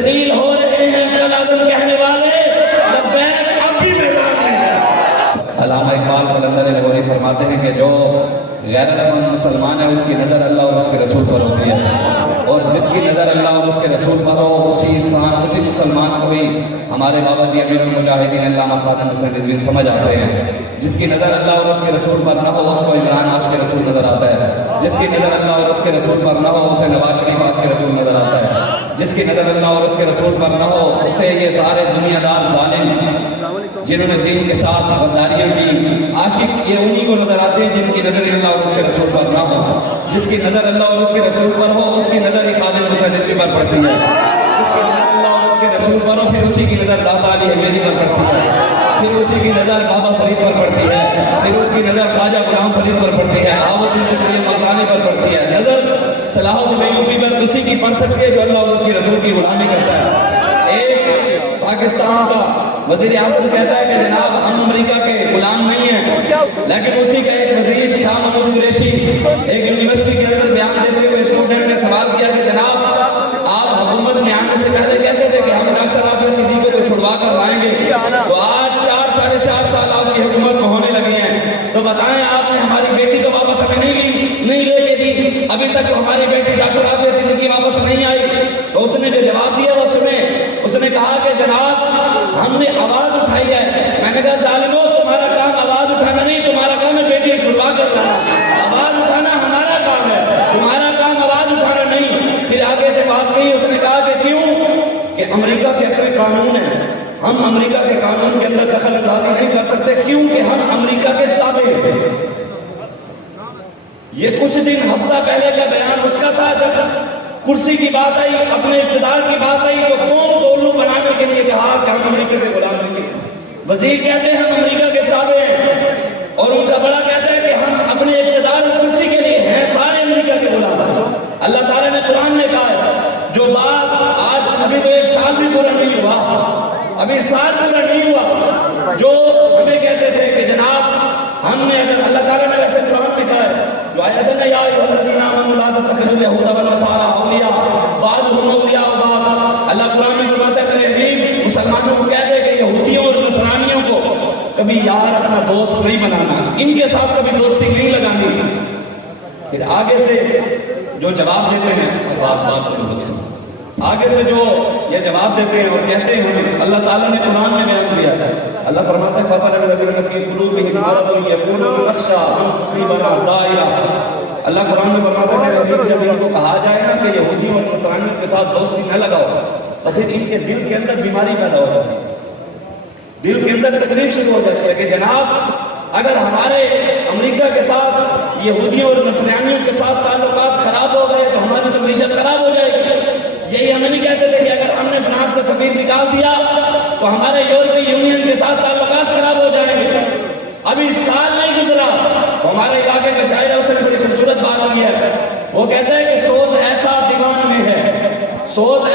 ذلیل ہو رہے ہیں کل عدم کہنے والے، لبیک اب بھی میدان میں ہیں۔ علامہ اقبال قلندر لاہوری فرماتے ہیں کہ جو غیرت مند مسلمان ہے اس کی نظر اللہ اور اس کے رسول پر ہوتی ہے، اور جس کی نظر اللہ اور اس کے رسول پر ہو اسی انسان اسی مسلمان کو ہی ہمارے بابا جی امیر المجاہدین علامہ خادم حسین ندوی سمجھ آتے ہیں۔ جس کی نظر اللہ اور اس کے رسول پر نہ ہو اس کو عمران عاشق کے رسول نظر آتا ہے، جس کی نظر اللہ اور اس کے رسول پر نہ ہو اسے نواز شریف عاشق کے رسول نظر آتا ہے، جس کی نظر اللہ اور اس کے رسول پر نہ ہو اسے یہ سارے دنیا دار ظالم جنہوں نے دین کے ساتھ غداریاں کی عاشق یہ انہی کو نظر آتے ہیں جن کی نظر اللہ اور اس کے رسول پر نہ ہو۔ جس کی نظر اللہ اور اس کے رسول پر ہو اس کی نظر ہی خادم حسین ندوی پر پڑتی ہے، جس کی نظر اللہ اور اس کے رسول پر ہو پھر اسی کی نظر داتا علی حمیدی پر پڑتی ہے، پھر اسی کی نظر بابا فرید پر پڑتی ہے، پھر اس کی نظر خواجہ غلام فرید پر پڑتی ہے، آوت ملتانی پر پڑتی ہے، نظر صلاح الدین ایوبی پر اسی کی پڑ سکتی ہے جو اللہ اور اس کے رسول کی غلامی کرتا ہے۔ ایک پاکستان کا وزیر اعظم کہتا ہے کہ جناب ہم امریکہ کے غلام نہیں ہیں، لیکن اسی کا ایک وزیر شاہ محمود قریشی ایک یونیورسٹی کے اندر بیان دیتے ہوئے اسٹوڈنٹ نے سوال کیا کہ جناب آپ حکومت میں آنے سے پہلے کہتے تھے کہ ہم ڈاکٹر عافیہ صدیقی کو چھڑوا کر لائیں گے، تو آج 4 سال آپ کی حکومت میں ہونے لگے ہیں، تو بتائیں آپ نے ہماری بیٹی تو واپس ہمیں نہیں لے کے دی، ابھی تک ہماری بیٹی ڈاکٹر عافیہ صدیقی واپس نہیں آئی۔ تو اس نے جو جواب دیا وہ سنے، اس نے کہا کہ جناب ہم نے آواز اٹھائی ہے، میں نے کہا ظالمو تمہارا کام آواز اٹھانا نہیں، تمہارا کام ہے بیٹی چھڑوا کر لانا، آواز اٹھانا ہمارا کام ہے، تمہارا کام آواز اٹھانا نہیں۔ پھر آگے سے بات کہی، اس نے کہا کہ کیوں کہ امریکہ کے اپنے قانون ہیں، ہم امریکہ کے قانون کے اندر دخل اندازی نہیں کر سکتے کیونکہ ہم امریکہ کے تابع ہیں۔ یہ کچھ دن ہفتہ پہلے کا بیان اس کا تھا، جب کرسی کی بات آئی اپنے اقتدار کی بات آئی تو قوم کو الو بنانے کے لیے کہا کہ ہم امریکہ کے غلام نہیں ہیں۔ وزیر کہتے ہیں ہم امریکہ کے تابع ہیں، اور ان کا بڑا کہتا ہے کہ ہم اپنے اقتدار اور کرسی کے لیے ہیں سارے امریکہ کے غلام ہیں۔ اللہ تعالیٰ نے قرآن میں کہا ہے جو بات آج ابھی تو 1 سال بھی پورا نہیں ہوا، ابھی سال پورا نہیں ہوا، جو ہمیں کہتے تھے کہ جناب ہم نے اگر اللہ تعالیٰ نے ویسے قرآن میں کہا ہے جو آیت ہے یا ایھا الذین آمنوا لا تتخذوا اليہود والنصارى اولیاء بعضهم اولیاء بعض۔ اللہ قرآن میں فرماتا ہے میرے حبیب مسلمانوں کو کہتے ہیں کہ یہودیوں اور نصرانیوں کو کبھی یار اپنا دوست نہیں بنانا، ان کے ساتھ کبھی دوستی نہیں لگانی۔ پھر آگے سے جو جواب دیتے ہیں آگے سے جو یہ جواب دیتے ہیں اور کہتے ہیں ہمیں اللہ تعالیٰ نے قرآن میں بیان کیا ہے، اللہ فرماتا ہے فَطَرَ الَّذِينَ فِي قُلُوبِهِمْ مَرَضٌ يَقُولُونَ نَخْشَىٰ أَن تُصِيبَنَا دَاعِرَةٌ۔ اللہ قرآن میں فرماتا ہے میرے حبیب جب ان کو کہا جائے گا کہ یہودیوں اور نصرانیوں کے ساتھ دوستی نہ لگاؤ تو پھر ان کے دل کے اندر بیماری پیدا ہو جاتی ہے، دل کے اندر تکلیف شروع ہو جاتی ہے کہ جناب اگر ہمارے امریکہ کے ساتھ یہودیوں اور نصرانیوں کے ساتھ تعلقات خراب ہو گئے تو ہماری تو معیشت خراب ہو جائے گی۔ یہی ہم نہیں کہتے تھے کہ اگر ہم نے فرانس کا سفیر نکال دیا تو ہمارے یورپی یونین کے ساتھ تعلقات خراب ہو جائیں گے۔ ابھی سال نہیں گزرا ہمارے علاقے کا شاعر ہے، اس نے بڑی خوبصورت بات کی ہے، وہ کہتا ہے کہ سوز ایسا دیوان میں ہے، سوز